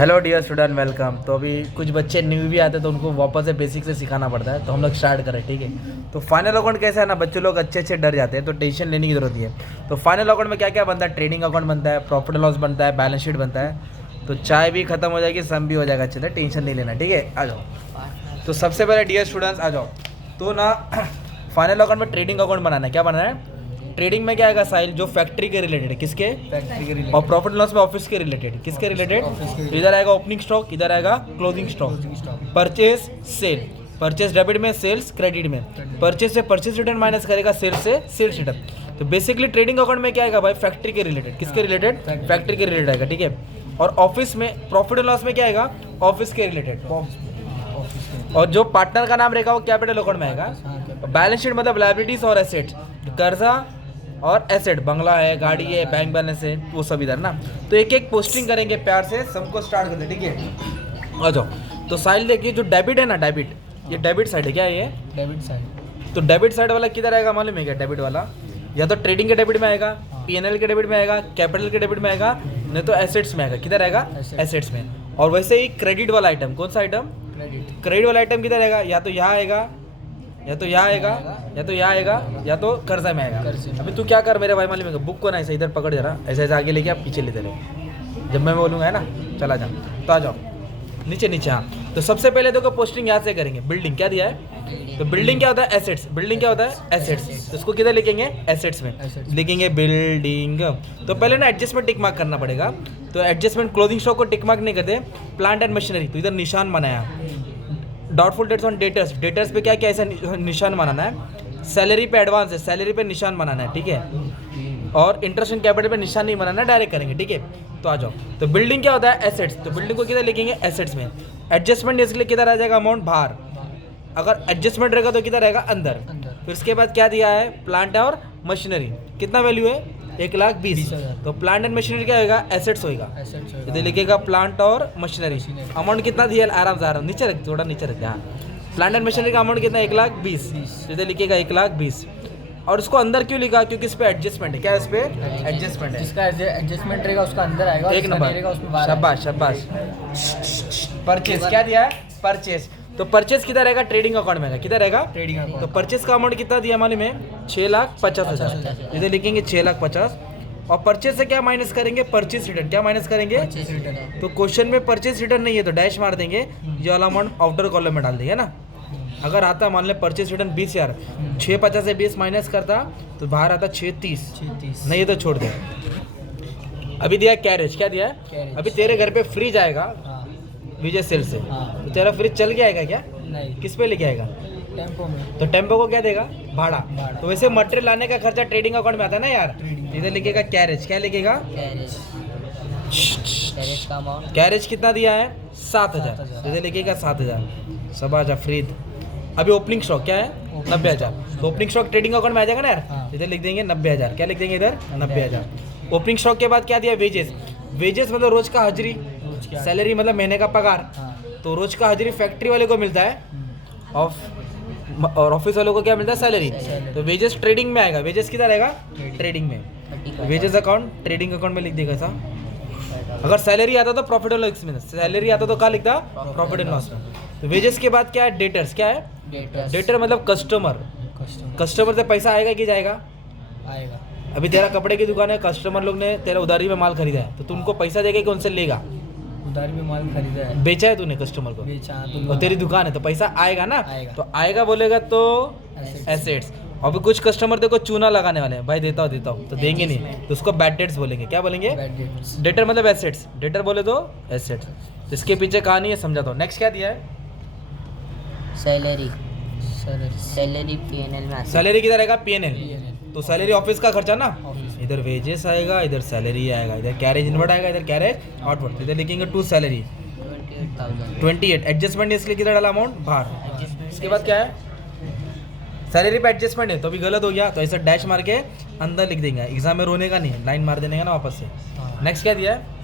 Hello dear student, welcome. तो अभी कुछ बच्चे न्यू भी आते हैं तो उनको वापस से बेसिक से सिखाना पड़ता है, तो हम लोग स्टार्ट करें, ठीक है। तो फाइनल अकाउंट कैसा है ना, बच्चे लोग अच्छे अच्छे डर जाते हैं, तो टेंशन लेने की जरूरत नहीं है। तो फाइनल अकाउंट में क्या क्या बनता है, ट्रेडिंग अकाउंट बनता है, प्रॉफिट लॉस बनता है, बैलेंस शीट बनता है। तो चाय भी खत्म हो जाएगी, सम भी हो जाएगा अच्छे से, टेंशन नहीं लेना, ठीक है। आ जाओ। तो सबसे पहले डियर स्टूडेंट्स आ जाओ। तो ना फाइनल अकाउंट में ट्रेडिंग अकाउंट बनाना है। क्या बनाना है? ट्रेडिंग में क्या आएगा साहिल, जो फैक्ट्री के रिलेटेड है, किसके? फैक्ट्री के रिलेटेड। और प्रॉफिट लॉस में ऑफिस के रिलेटेड, किसके रिलेटेड? इधर आएगा ओपनिंग स्टॉक, इधर आएगा closing stock. Purchase sale, purchase debit में, सेल्स क्रेडिट में। परचेज से परचेज रिटर्न माइनस करेगा, सेल से सेल्स रिटर्न। तो बेसिकली ट्रेडिंग अकाउंट में क्या आएगा भाई, फैक्ट्री के रिलेटेड। किसके रिलेटेड? फैक्ट्री के रिलेटेड आएगा, ठीक है। और ऑफिस में प्रॉफिट एंड लॉस में क्या आएगा, ऑफिस के रिलेटेड। और जो पार्टनर का नाम रहेगा वो कैपिटल अकाउंट में आएगा। बैलेंस शीट मतलब लायबिलिटीज और एसेट्स, कर्जा और एसेट, बंगला है, गाड़ी है, बैंक बैलेंस है, वो सब इधर ना। तो एक एक पोस्टिंग करेंगे प्यार से, सबको स्टार्ट करते हैं, ठीक है। आ जाओ। तो साइड देखिए, जो डेबिट है ना, डेबिट, ये डेबिट साइड है। क्या है ये? Debit side. तो डेबिट साइड वाला किधर आएगा मालूम है क्या? डेबिट वाला या तो ट्रेडिंग के डेबिट में आएगा, पीएनएल के डेबिट में आएगा, कैपिटल के डेबिट में आएगा, नहीं तो एसेट्स में आएगा। किधर आएगा? एसेट्स में। और वैसे ही क्रेडिट वाला आइटम, कौन सा आइटम? क्रेडिट वाला आइटम किधर आएगा? या तो यहाँ आएगा, या तो यहाँ आएगा, या तो यहाँ आएगा, या तो कर्जा में आएगा। अभी तू क्या कर मेरे भाई, मालूम है, बुक को ना ऐसे इधर पकड़ जरा, ऐसे ऐसे आगे लेके आप पीछे लेते रहो, जब मैं बोलूँगा है ना, चला जाओ। तो आ जाओ नीचे नीचे। हाँ, तो सबसे पहले देखो पोस्टिंग यहाँ से करेंगे। बिल्डिंग क्या दिया है? तो बिल्डिंग क्या होता है? एसेट्स। बिल्डिंग क्या होता है? एसेट्स। तो इसको किधर लिखेंगे? एसेट्स में लिखेंगे बिल्डिंग। तो पहले ना एडजस्टमेंट टिक मार्क करना पड़ेगा। तो एडजस्टमेंट क्लोजिंग स्टॉक को टिक मार्क नहीं करते, प्लांट एंड मशीनरी, तो इधर निशान बनाया। Doubtful debts on debtors, debtors पे क्या क्या ऐसा निशान बनाना है। सैलरी पे एडवांस है, सैलरी पे निशान बनाना है, ठीक है। और इंटरेस्ट एंड कैपिटल पे निशान नहीं बनाना, डायरेक्ट करेंगे, ठीक है। तो आ जाओ। तो बिल्डिंग क्या होता है? एसेट्स। तो बिल्डिंग को किधर लिखेंगे? एसेट्स में। एडजस्टमेंट इसके लिए किधर आ जाएगा? अमाउंट बाहर। अगर एडजस्टमेंट रहेगा तो किधर रहेगा? अंदर। फिर इसके बाद क्या दिया है? प्लांट और मशीनरी। कितना वैल्यू है? 1,20,000। तो प्लांट एंड मशीनरी क्या होगा? एसेट्स होगा। इधर लिखेगा प्लांट और मशीनरी। अमाउंट कितना दिया है? आराम से आराम नीचे रख, थोड़ा नीचे रख। हाँ, प्लांट एंड मशीनरी का अमाउंट कितना? 1,20,000। इधर लिखेगा 1,20,000। और इसको अंदर क्यों लिखा? क्योंकि इस पे एडजस्टमेंट है। क्या इस पे? एडजस्टमेंट है। जिसका एडजस्टमेंट रहेगा उसका अंदर आएगा, एक नंबर, शाबाश शाबाश। परचेज क्या दिया है? परचेज। तो परचेज किधर रहेगा? ट्रेडिंग अकाउंट में रहेगा। किधर रहेगा? Trading account. तो परचेज का अमाउंट कितना दिया मालूम है? 6,50,000। इधर लिखेंगे 6,50,000। और परचेज से क्या माइनस करेंगे? Purchase return. क्या माइनस करेंगे? Purchase return. तो क्वेश्चन में परचेज रिटर्न नहीं है तो डैश मार देंगे, ये वाला अमाउंट आउटर कॉलम में डाल देंगे ना। अगर आता मान ले परचेज रिटर्न 20,000, 6,50 से 20 माइनस करता तो बाहर आता 6,30। नहीं तो छोड़ दे। अभी दिया कैरेज। क्या दिया है? अभी तेरे घर पे फ्रिज आएगा विजय सेल से, तो तेरा फ्रिज चल के आएगा क्या? नहीं, किस पे लेके आएगा? टेम्पो में। तो टेम्पो को क्या देगा? भाड़ा। तो वैसे मटेरियल लाने का खर्चा ट्रेडिंग अकाउंट में आता है ना यार। इधर लिखेगा कैरेज। क्या लिखेगा? कैरेज का अमाउंट। कैरेज कितना दिया है? 7,000। इधर लिखेगा 7,000। सबाजा फ्रीद। अभी ओपनिंग स्टॉक क्या है? 90,000। तो ओपनिंग स्टॉक ट्रेडिंग अकाउंट में आ जाएगा ना यार। इधर लिख देंगे 90,000। क्या लिख देंगे इधर? 90,000। ओपनिंग स्टॉक के बाद क्या दिया? वेजेस। वेजेस मतलब रोज का हाजिरी, सैलरी मतलब महीने का पगार। तो रोज का हाजिरी फैक्ट्री वाले को मिलता है और ऑफिस वालों को क्या मिलता है? सैलरी। तो वेजेस ट्रेडिंग में आएगा। वेजेस किधर आएगा? ट्रेडिंग में। वेजेस अकाउंट ट्रेडिंग अकाउंट में लिख देगा ऐसा। अगर सैलरी आता तो प्रॉफिट एंड लॉस में, सैलरी आता तो कहाँ लिखता? प्रॉफिट एंड लॉस में। तो वेजेस के बाद क्या है? डेटर्स। क्या है? डेटर मतलब कस्टमर। कस्टमर से पैसा आएगा कि जाएगा? आएगा। अभी तेरा कपड़े की दुकान है, कस्टमर लोग ने तेरा उधारी में माल खरीदा है, तो तू उनको पैसा देगा कि उनसे लेगा? उधारी में माल खरीदा है, बेचा है तूने कस्टमर को, बेचा। और तेरी दुकान है तो पैसा आएगा ना। आएगा। तो आएगा बोलेगा तो एसेट्स। अभी कुछ कस्टमर देखो चूना लगाने वाले हैं, भाई देता हूँ तो देंगे नहीं, तो उसको बैड डेट्स बोलेंगे। क्या बोलेंगे? डेटर मतलब एसेट्स। डेटर बोले तो एसेट्स। इसके पीछे कहानी है, समझाता हूँ। नेक्स्ट क्या दिया है? सैलरी। सैलरी पीएनएल में आती है। सैलरी किधर आएगा? पीएनएल। तो सैलरी ऑफिस का खर्चा ना, इधर वेजेस आएगा, इधर सैलरी आएगा, इधर कैरेज इनवर्ड आएगा, इधर कैरेज आउटवर्ड। इधर लिखेंगे टू सैलरी 28। एडजस्टमेंट इसलिए किधर डाला? अमाउंट बाहर। इसके बाद क्या है? सैलरी पे एडजस्टमेंट है तो अभी गलत हो गया, तो ऐसा डैश मार के अंदर लिख देंगे। एग्जाम में रोने का नहीं, लाइन मार देने का ना वापस से। नेक्स्ट क्या दिया है?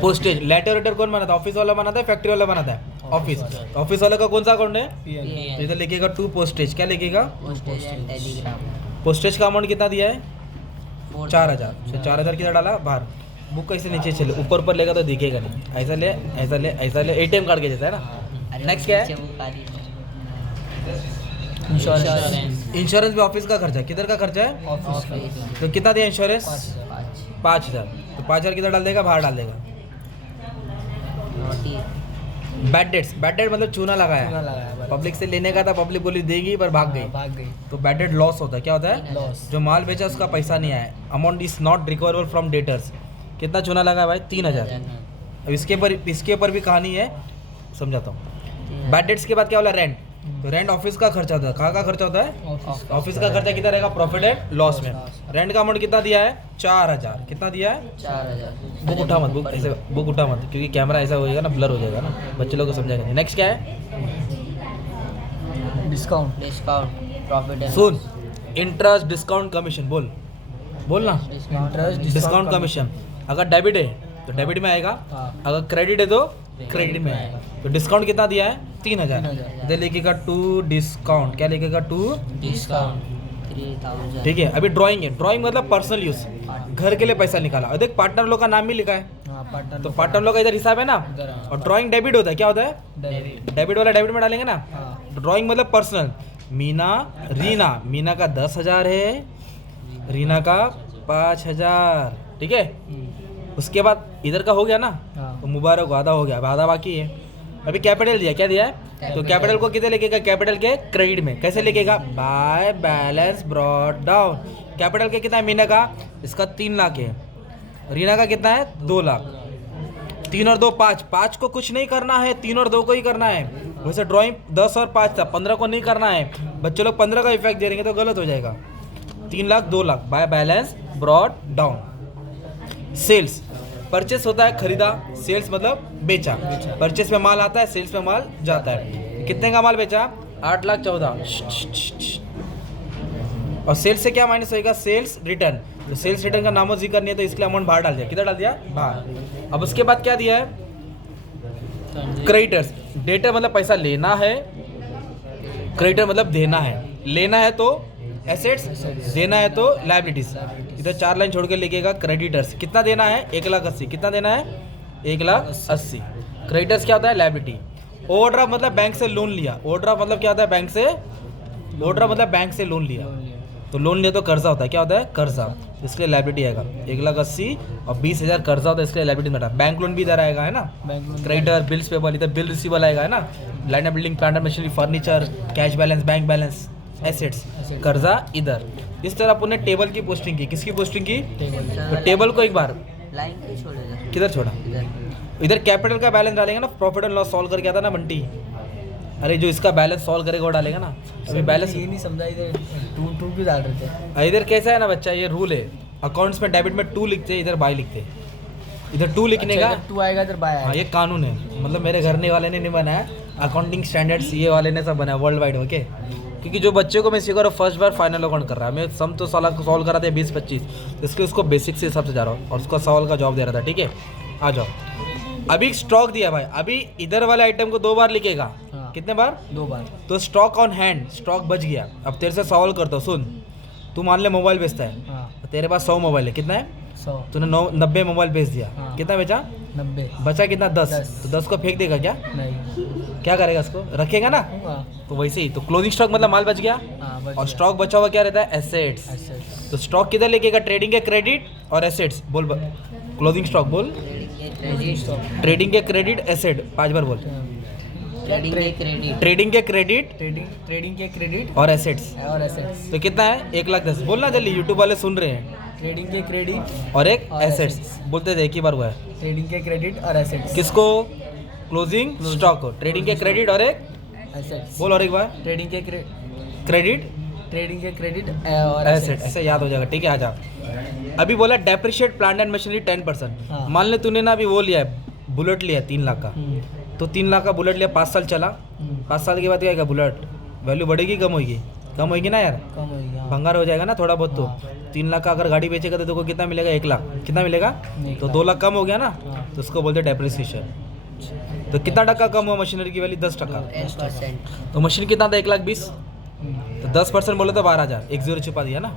पोस्टेज। लेटर वेटर कौन बनाता है? ऑफिस वाला बनाता है, फैक्ट्री वाला बनाता है? ऑफिस। तो ऑफिस वाले का कौन सा अकाउंट है? तो इधर लिखेगा टू पोस्टेज। क्या लिखेगा? पोस्टेज का अमाउंट कितना दिया है? 4,000। 4,000 किधर डाला? बाहर। बुक कैसे नीचे चले, ऊपर ऊपर लेगा तो दिखेगा नहीं, ऐसा ले ऐसा ले ऐसा ले, ATM कार्ड के जैसा है ना। नेक्स्ट क्या है? इंश्योरेंस इंश्योरेंस भी ऑफिस का खर्चा है, किधर का खर्चा है? ऑफिस का तो कितना दिया इंश्योरेंस? 5,000। तो 5,000 किधर डाल देगा? बाहर डाल देगा। बैड डेट्स, बैड डेट मतलब चूना चूना लगाया, लगाया बराबर। पब्लिक से लेने का था, पब्लिक बोली देगी पर भाग गई, भाग गई तो बैड डेट लॉस होता है। क्या होता है? लॉस जो माल बेचा उसका पैसा नहीं आया, amount is not recoverable from debtors. कितना चूना लगा है भाई? 3,000। अब इसके ऊपर भी कहानी है, समझाता हूँ। बैड डेट्स के बाद क्या बोला? रेंट। तो रेंट ऑफिस का खर्चा होता है। कहाँ का खर्चा होता है? ऑफिस का खर्चा कितना रहेगा? प्रॉफिट एंड लॉस में। रेंट का अमाउंट कितना दिया है? 4,000। कितना दिया है? 4,000। बुक उठा मत, बुक ऐसे बुक उठा मत, क्योंकि कैमरा ऐसा हो जाएगा ना, ब्लर हो जाएगा ना, बच्चे लोग को समझाएगा। नेक्स्ट क्या है? Discount discount profit and soon, interest, discount, commission. बोल बोल ना। Interest discount, commission. अगर डेबिट है तो डेबिट में आएगा, हाँ। अगर क्रेडिट है तो क्रेडिट में आएगा। तो डिस्काउंट कितना दिया है? 3,000। 3,000। इधर लिखेगा टू डिस्काउंट। क्या लिखेगा? टू। डिस्काउंट 3,000। ठीक है। अभी ड्राइंग है, ड्राइंग मतलब पर्सनल यूज, घर के लिए पैसा निकाला। और देख पार्टनर लोग का नाम भी लिखा है, हाँ पार्टनर तो पार्टनर लोग का इधर हिसाब है ना। इधर, हाँ। और ड्राइंग डेबिट होता है। क्या होता है? डेबिट डेबिट वाला डेबिट में डालेंगे ना। हाँ ड्राइंग मतलब पर्सनल। मीना, रीना का 10,000 है, रीना का 5,000। ठीक है। उसके बाद इधर का हो गया ना, हाँ तो मुबारक हो, आधा हो गया, अब आधा बाकी है। अभी कैपिटल दिया, क्या दिया है? तो कैपिटल को किधर लिखेगा? कैपिटल के क्रेडिट में। कैसे लिखेगा? Bye balance brought down. Capital के कितना है? मीना का, इसका 3 लाख है, रीना का कितना है? 2 लाख। 3 और 2 5, 5 को कुछ नहीं करना है, 3 और 2 को ही करना है। वैसे ड्राइंग 10 और 5 था, 15 को नहीं करना है। बच्चे लोग 15 का इफेक्ट दे देंगे तो गलत हो जाएगा। 3 lakh 2 lakh, by balance brought down. Sales, purchase होता है खरीदा, सेल्स मतलब बेचा। परचेस में माल आता है, सेल्स में माल जाता है। कितने का माल बेचा? 8,14,000। और सेल्स से क्या माइनस होएगा? Sales return. तो सेल्स रिटर्न का नामो जिक्र नहीं है, तो इसलिए अमाउंट बाहर डाल दिया। किधर डाल दिया? बाहर। अब उसके बाद क्या दिया है? क्रेडिटर्स। डेटर मतलब पैसा लेना है, क्रेडिटर मतलब देना है। लेना है तो एसेट्स, देना है तो लायबिलिटीज। इधर 4 लाइन छोड़ के लिखिएगा क्रेडिटर्स। कितना देना है? 1,80,000। कितना देना है? 1,80,000। क्रेडिटर्स क्या होता है? लायबिलिटी। ओवरड्राफ्ट मतलब बैंक से लोन लिया। ओवरड्राफ्ट मतलब क्या होता है? बैंक से, ओवरड्राफ्ट मतलब बैंक से लोन लिया। तो लोन लिया तो कर्जा होता है। क्या होता है? कर्जा। तो इसके लिए लायबिलिटी आएगा 1,80,000 और 20,000 कर्जा होता है, इसके लिए लायबिलिटी में। बैंक लोन भी इधर आएगा, है ना। Bank loan creditor, bills payable, इधर बिल रिसीवेबल आएगा, है ना। Land and building, plant and machinery, furniture, cash balance, bank balance, assets, कर्जा इधर। इस तरह अपने टेबल की पोस्टिंग की। किसकी पोस्टिंग की? तो टेबल को एक बार लाइन क्यों छोड़ेगा? किधर छोड़ा? इधर इधर कैपिटल का बैलेंस डालेंगे ना, प्रॉफिट एंड लॉस सॉल्व करके आता ना बंटी। अरे जो इसका बैलेंस सॉल्व करेगा वो डालेगा ना। अभी बैलेंस ये नहीं समझा, इधर टू क्यों डाल रहे थे? इधर कैसा है ना बच्चा, ये रूल है अकाउंट्स में, डेबिट में 2 लिखते हैं, इधर बाय लिखते हैं। इधर 2 लिखने का, टू आएगा, इधर बाय हाँ आएगा। ये कानून है, मतलब मेरे घर वाले ने नहीं बनाया, अकाउंटिंग स्टैंडर्ड सीए वाले ने सब बनाया वर्ल्ड वाइड। ओके, क्योंकि जो बच्चे को मैं सिखा रहा हूँ फर्स्ट बार फाइनल अकाउंट कर रहा है, मैं सम तो साल सॉल्व कराते हैं 20-25, इसलिए उसको बेसिक से हिसाब से जा रहा हूँ और उसका सवाल का जवाब दे रहा था। ठीक है, आ जाओ। अभी स्टॉक दिया भाई, अभी इधर वाले आइटम को 2 बार लिखेगा। हाँ। कितने बार? 2 बार। तो स्टॉक ऑन हैंड, स्टॉक बच गया। अब तेरे से सवाल करता हूँ, सुन, तू मान ले मोबाइल बेचता है, हाँ तेरे पास 100 मोबाइल है, कितना है? 100। तूने 90 मोबाइल बेच दिया, हाँ। कितना बेचा? 90। बचा कितना? 10। 10। तो 10 को फेंक देगा क्या? नहीं। क्या करेगा? इसको रखेगा ना। हाँ तो वैसे ही, तो क्लोजिंग स्टॉक मतलब माल बच गया, बच और गया। स्टॉक बचा हुआ क्या रहता है? एसेट्स। Assets। तो स्टॉक किधर लेकेगा? ट्रेडिंग के क्रेडिट और एसेट्स। बोल क्लोजिंग स्टॉक बोल। क्रेडिट स्टॉक, ट्रेडिंग के क्रेडिट, एसेट, 5 बार बोल। ट्रेडिंग के क्रेडिट, ट्रेडिंग के क्रेडिट ट्रेडिंग के क्रेडिट और एसेट्स। और एसेट्स। तो कितना है? 1,10,000। बोलना जल्दी, यूट्यूब वाले सुन रहे हैं। ट्रेडिंग के क्रेडिट और एक और एसेट्स। assets। बोलते थे एक ही बार हुआ है। ट्रेडिंग के क्रेडिट और एसेट्स। किसको? क्लोजिंग स्टॉक को। ट्रेडिंग के क्रेडिट और एक एसेट्स। बोल, और एक बार ट्रेडिंग के क्रेडिट क्रेडिट और एसेट, एसेट्स। ऐसे याद हो जाएगा। ठीक है, आ जा। अभी बोला डेप्रिशिएट प्लांट एंड मशीनरी 10%। हाँ। मान ले तूने ना अभी वो लिया है, बुलेट लिया है 3 लाख का, तो 3 लाख का बुलेट लिया, 5 साल चला, 5 साल के बाद क्या होगा? बुलेट वैल्यू बढ़ेगी कम होगी? कम होगी ना यार, कम हो गया। भंगार हो जाएगा ना थोड़ा बहुत। तो हाँ। 3 लाख का अगर गाड़ी बेचेगा तो तुमको कितना मिलेगा? 1 लाख। कितना मिलेगा? 1 तो लाख। 2 लाख कम हो गया ना, हाँ। तो उसको बोलते डेप्रिसिएशन। तो कितना टका कम हुआ मशीनरी की वैल्यू? 10%। 10%। तो मशीन कितना था? 1,20,000। तो 10% बोले तो 12,000, 1 0 छुपा दिया ना।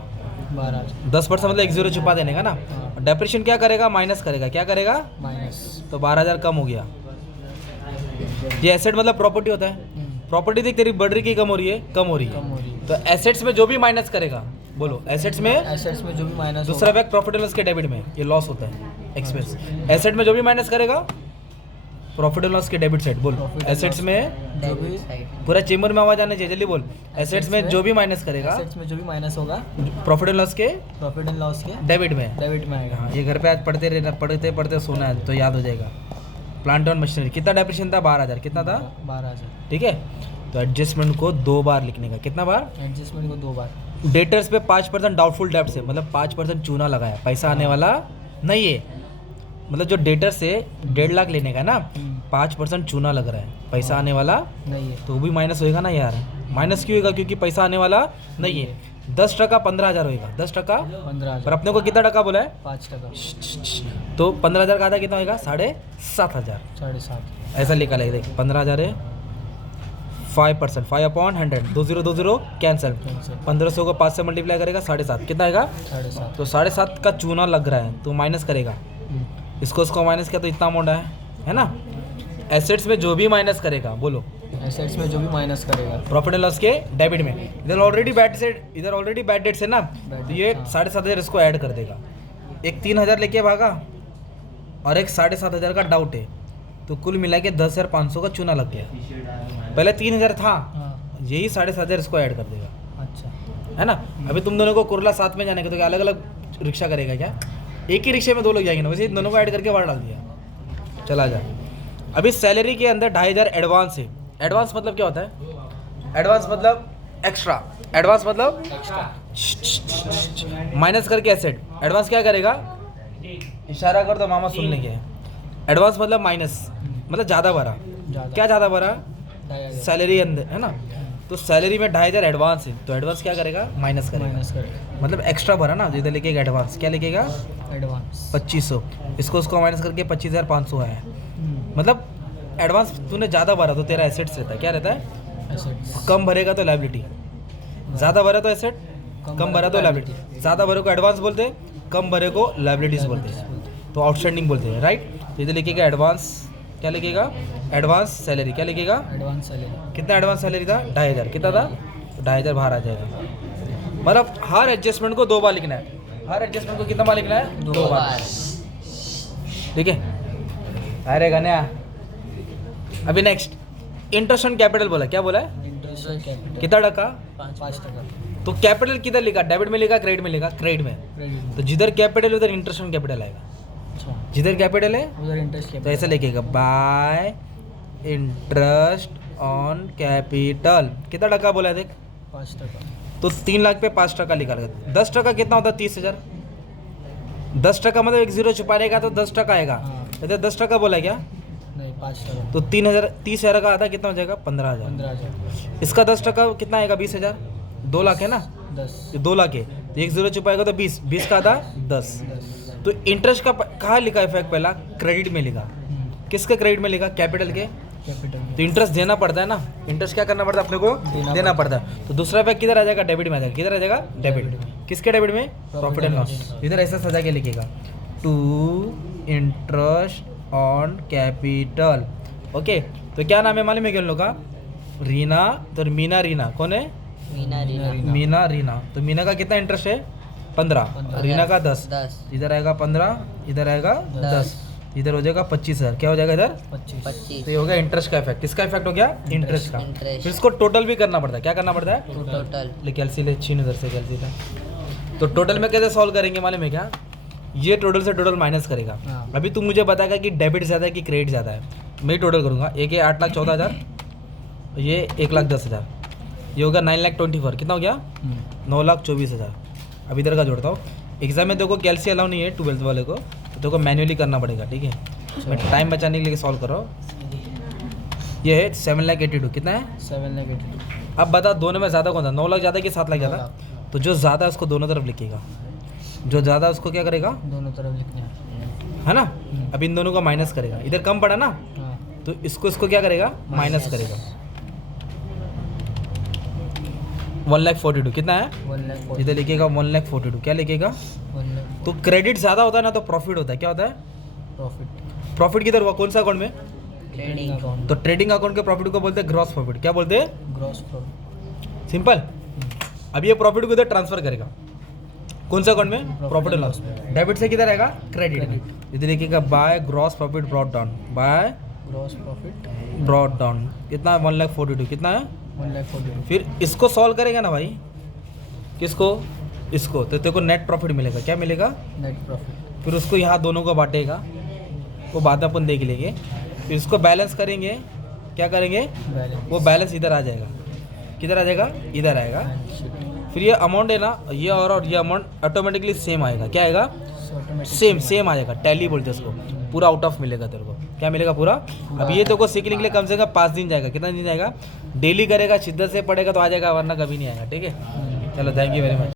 12,000 10% मतलब एक जीरो छुपा देने का ना। हाँ। डेप्रिशिएशन क्या करेगा, माइनस करेगा, क्या करेगा, माइनस तो 12,000 कम हो गया। ये एसेट मतलब प्रॉपर्टी होता है। प्रॉपर्टी देख तेरी बढ़ रही की कम हो रही है, कम हो रही कम है। हो रही है। तो एसेट्स में जो भी माइनस करेगा, बोलो एसेट्स में, एसेट्स में जो भी माइनस दूसरा बैग प्रॉफिट एंड लॉस के डेबिट में, ये लॉस होता है एक्सपेंस। एसेट में जो भी माइनस करेगा प्रॉफिट एंड लॉस के डेबिट साइड, बोल Profit and एसेट्स loss में, जो भी पूरा चेंबर में आवाज आने चाहिए, जल्दी बोल। एसेट्स में जो भी माइनस करेगा एसेट्स में जो भी माइनस होगा प्रॉफिट एंड लॉस के प्रॉफिट एंड लॉस के डेबिट में। डेबिट में आएगा। हाँ, ये घर पे आज पढ़ते रहना, पढ़ते पढ़ते सोना है तो याद हो जाएगा। प्लांट एंड मशीनरी कितना डेप्रिशिएशन था, 12,000, कितना था, 12,000। ठीक है। तो एडजस्टमेंट को 2 बार लिखने का, कितना बार, एडजस्टमेंट को 2 बार। डेटर्स पे 5% डाउटफुल डेब्ट से, मतलब 5% चूना लगाया, पैसा आने वाला नहीं है। मतलब जो डेटर से 1.5 लाख लेने का ना, 5% चूना लग रहा है, पैसा आने वाला नहीं है। तो वो भी माइनस होएगा ना यार। माइनस क्यों होगा, क्योंकि पैसा आने वाला नहीं है। 10% 15,000 होएगा, 10% 15,000 पर अपने को कितना टका बोला है, 5%। तो 15,000 का आधा कितना होएगा, 7,500। 7.5 ऐसा लिखा है, देख 15,000 है, 5%, 5/100, 2020 कैंसिल, 1500 को 5 से मल्टीप्लाई करेगा 7.5, कितना आएगा, 7.5। तो 7.5 का चूना लग रहा है तो माइनस करेगा, इसको उसको माइनस किया तो इतना अमाउंट है ना। एसेट्स में जो भी माइनस करेगा, बोलो एसेट्स में जो भी माइनस करेगा प्रॉफिट एंड लॉस के डेबिट में। इधर ऑलरेडी बैड डेट्स है ना, तो ये हाँ। 7,500 इसको ऐड कर देगा। एक 3,000 लेके भागा और एक 7,500 का डाउट है, तो कुल मिला के 10,500 का चूना लग गया। पहले 3,000 था, हाँ। यही 7,500 इसको ऐड कर देगा, अच्छा। है ना। अभी तुम दोनों को कुरला साथ में जाने का, तो क्या अलग अलग रिक्शा करेगा क्या, एक ही रिक्शे में 2 लोग जाएंगे ना, वैसे इन दोनों को ऐड करके बाहर डाल दिया, चला जा। अभी सैलरी के अंदर 2,500 एडवांस है। एडवांस मतलब क्या होता है, एडवांस मतलब एक्स्ट्रा, एडवांस मतलब माइनस करके एसेट। एडवांस क्या करेगा, इशारा कर दो मामा सुन लेंगे। एडवांस मतलब माइनस, मतलब ज़्यादा भरा, क्या ज़्यादा भरा, 2,500 सैलरी अंदर है ना, तो सैलरी में 2,500 एडवांस है, तो एडवांस क्या करेगा, माइनस करेगा, माइनस करेगा। मतलब एक्स्ट्रा भरा ना, तो इधर लिखेगा एडवांस, क्या लिखेगा, एडवांस 2500, इसको उसको माइनस करके 25,500 आया। मतलब एडवांस तूने ज़्यादा भरा तो तेरा एसेट्स रहता है, क्या रहता है, एसेट्स। कम भरेगा तो लायबिलिटी, ज़्यादा भरा तो एसेट, कम भरा तो लायबिलिटी। ज़्यादा भरे को एडवांस बोलते हैं, कम भरे को लायबिलिटीज बोलते हैं, तो आउटस्टैंडिंग बोलते हैं, राइट। तो इधर लिखेगा एडवांस, क्या लिखेगा, एडवांस सैलरी, क्या लिखेगा, एडवांस सैलरी। कितना एडवांस सैलरी था, 2,500, कितना था, तो 2,500 बाहर आ जाएगा। मतलब हर एडजस्टमेंट को 2 बार लिखना है, हर एडजस्टमेंट को कितना बार लिखना है, 2 बार, ठीक है। अरे गन्या, अभी नेक्स्ट इंटरेस्ट ऑन कैपिटल बोला, क्या बोला है, इंटरेस्ट कैपिटल कितना टका, 5%। तो कैपिटल किधर लिखा, डेबिट में लिखा, क्रेडिट में लिखा, क्रेडिट में, क्रेडिट। तो जिधर कैपिटल उधर इंटरेस्ट ऑन कैपिटल आएगा, अच्छा, जिधर कैपिटल है उधर इंटरेस्ट तो कैपिटल। ऐसा लिखेगा, बाय इंटरेस्ट ऑन कैपिटल, कितना टका बोला है देख, 5%। तो 3 लाख पे 5% लिखा रहेगा। 10% कितना होता है, 30,000। 10% मतलब एक जीरो छुपाने का तो 10% आएगा, हाँ। इधर 10% बोला है क्या, नहीं 5%। तो 30,000 का आधा कितना हो जाएगा, 15,000। 15,000। इसका 10% कितना आएगा, 20,000, 2 लाख है ना, 10। ये 2 लाख है, तो एक जीरो छुपाएगा तो 20, 20 का आधा 10। 10। तो इंटरेस्ट का कहाँ लिखा इफेक्ट, पहला क्रेडिट में लिखा, किसके क्रेडिट में लिखा, कैपिटल के, कैपिटल। तो इंटरेस्ट देना पड़ता है ना, इंटरेस्ट क्या करना पड़ता है अपने को, देना पड़ता है। तो दूसरा इफेक्ट किधर आ जाएगा, डेबिट में आ जाएगा, किधर आ जाएगा, डेबिट, किसके डेबिट में, प्रॉफिट एंड लॉस। इधर ऐसा सजा के लिखेगा, to interest on capital, okay. तो क्या नाम है मालूम है क्या उन लोग का, रीना, तो मीना रीना, कौन है, मीना रीना मीना रीना, तो मीना का कितना इंटरेस्ट है, 15, रीना का 10, 10 इधर आएगा 15, इधर आएगा 10, इधर हो जाएगा 25,000, क्या हो जाएगा इधर, 25। 25 तो ये हो गया इंटरेस्ट का इफेक्ट, किसका इफेक्ट हो गया, इंटरेस्ट का। इंटरेस्ट। फिर इसको टोटल भी करना पड़ता है, क्या करना पड़ता है, टोटल ले कैलसी ले, छीन उधर से कैलसी का। तो टोटल में कैसे सॉल्व करेंगे मालूम है क्या, ये टोटल से टोटल माइनस करेगा। हाँ। अभी तू मुझे बताएगा कि डेबिट ज़्यादा है कि क्रेडिट ज़्यादा है, मैं टोटल करूँगा, एक है 8,14,000, ये 1,10,000, ये होगा 9,24,000, कितना हो गया, 9,24,000। अब इधर का जोड़ता हूँ, एग्जाम में देखो कैलसी अलाउ नहीं है 12th वाले को, तो देखो मैन्युअली करना पड़ेगा, ठीक है। मैं टाइम बचाने के लिए सॉल्व कर रहा हूँ। ये है 7,82,000, कितना है, 7,82,000। अब बता दोनों में ज़्यादा कौन था, 9 लाख ज़्यादा कि 7 लाख ज़्यादा, तो जो ज़्यादा है उसको दोनों तरफ लिखेगा, जो ज़्यादा उसको क्या करेगा, दोनों तरफ लिखना है। है ना। अब इन दोनों को माइनस करेगा, इधर कम पड़ा ना, हाँ। तो इसको क्या करेगा, माइनस करेगा। 1,42,000 कितना है? 1,40,000 इधर लिखेगा 1,42,000 क्या लिखेगा? 1,40,000 तो क्रेडिट ज़्यादा होता है ना तो प्रॉफिट होता है, क्या होता है? प्रॉफिट प्रॉफिट किधर हुआ, कौन सा अकाउंट में? ट्रेडिंग अकाउंट तो ट्रेडिंग अकाउंट के प्रॉफिट को बोलते हैं ग्रॉस प्रॉफिट, क्या बोलते हैं? Gross profit simple. अब ये प्रॉफिट को इधर ट्रांसफर करेगा, कौन सा अकाउंट में? Profit profit and and loss. loss। Debit से किधर आएगा? क्रेडिट में। इधर लिखेगा by gross profit brought down, by gross profit brought down कितना? 1,42,000 कितना है? 1,40,000 फिर इसको सॉल्व करेगा ना भाई, किसको? इसको, तो तेरे को नेट प्रॉफिट मिलेगा, क्या मिलेगा? नेट प्रॉफिट फिर उसको यहाँ दोनों को बांटेगा, वो बाद में अपन देख लेंगे। फिर इसको बैलेंस करेंगे, क्या करेंगे? बैलेंस वो बैलेंस इधर आ जाएगा, किधर आ जाएगा? इधर आएगा। एंड शीट फिर ये अमाउंट है ना, ये और ये अमाउंट ऑटोमेटिकली सेम आएगा, क्या आएगा? ऑटोमेटिक सेम आएगा, टैली बोलते हैं उसको। पूरा आउट ऑफ मिलेगा तेरे को, क्या मिलेगा? पूरा। अब ये तेरे को सीखने के लिए कम से कम 5 दिन जाएगा, कितना दिन जाएगा? डेली करेगा, शिद्दत से पढ़ेगा तो आ जाएगा, वरना कभी नहीं आएगा, ठीक है? चलो, थैंक यू वेरी मच।